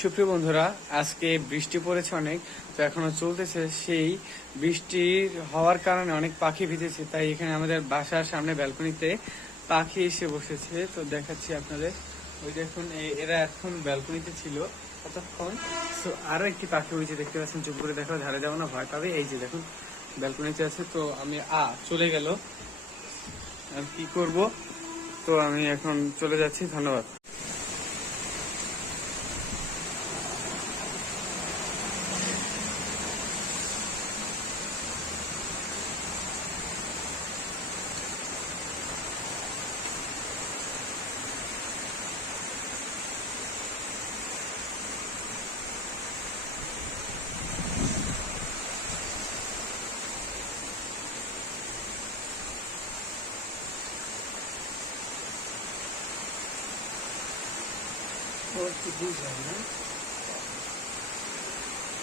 সুপ্রিয় বন্ধুরা, আজকে বৃষ্টি পড়েছে অনেক, তো এখনো চলতেছে। সেই বৃষ্টির হওয়ার কারণে অনেক পাখি ভিজেছে, তাই এখানে আমাদের বাসার সামনে ব্যালকনিতে পাখি এসে বসেছে। তো দেখাচ্ছি আপনাদের, ওই দেখুন এরা এখন ব্যালকনিতে ছিল কতক্ষণ। তো আরো একটি পাখি হয়েছে, দেখতে পাচ্ছেন। চুপ করে দেখো, ধারে যাবো না, ভয় পাবে। এই যে দেখুন ব্যালকনিতে আছে। তো আমি চলে গেল, আর কি করব। তো আমি এখন চলে যাচ্ছি, ধন্যবাদ। और कुछ नहीं है ना।